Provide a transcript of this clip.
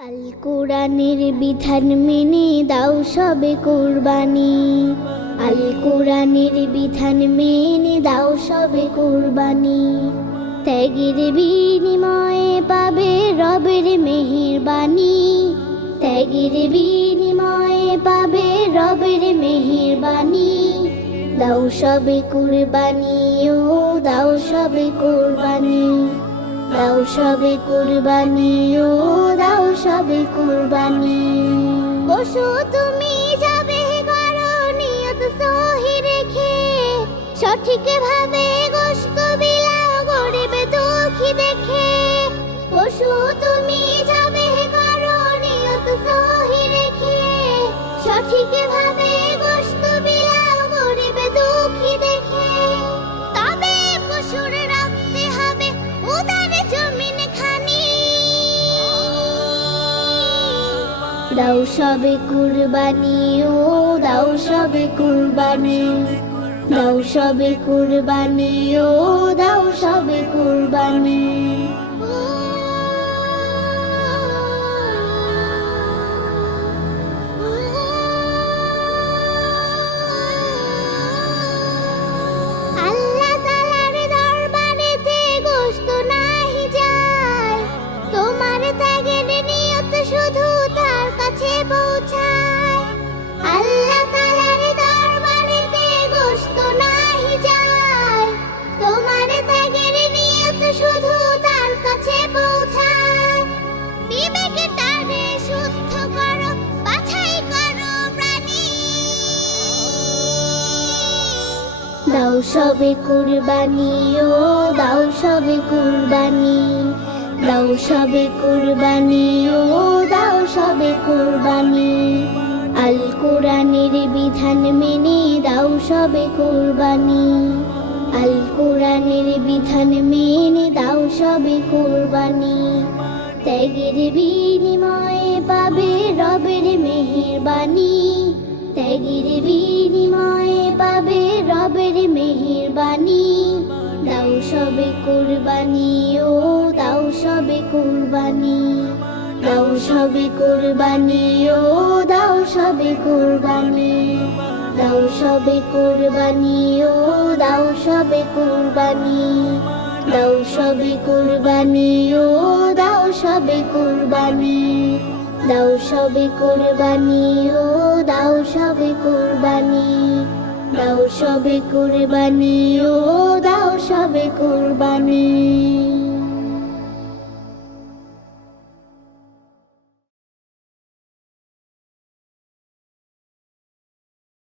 আল কোরআনের বিধান মেনে দাও সবে কোরবানি। আল কোরআনের বিধান মেনে দাও সবে কোরবানি। ত্যাগের বিনিময়ে পাবে রবের মেহেরবানি। ত্যাগের বিনিময়ে পাবে রবের মেহেরবানি। দাও সবে কোরবানি ও দাও সবে কোরবানি। দাও সবে কুরবানি ও সবে কুরবানি। পশু তুমি যাবে করো সহি রেখে। সঠিক ভাবে গোস্ত বিলাও গরিবে দুঃখী দেখে। পশু তুমি যাবে করো সহি রেখে। সঠিক দাও সবে কুরবানি ও দাও সবে কুরবানি। দাও সবে কুরবানি ও দাও সবে কুরবানি। সবে কুরবানি, ও দাও সবে কুরবানি, দাও সবে কুরবানি, ও দাও সবে কুরবানি। আল কোরআনের বিধান মেনে দাও সবে কুরবানি, আল কোরআনের বিধান মেনে দাও সবে কুরবানি। ত্যাগের বিনিময়ে পাবে রবের মেহেরবানি, ত্যাগের কুরবানি ও দাও সবে কুরবানি দাও সবে কুরবানি ও দাও সবে কুরবানি দাও সবে কুরবানি ও দাও সবে কুরবানি দাও সবে কুরবানি ও দাও সবে কুরবানি দাও সবে কুরবানি ও দাও সবে কুরবানি দাও সবে কুরবানি ও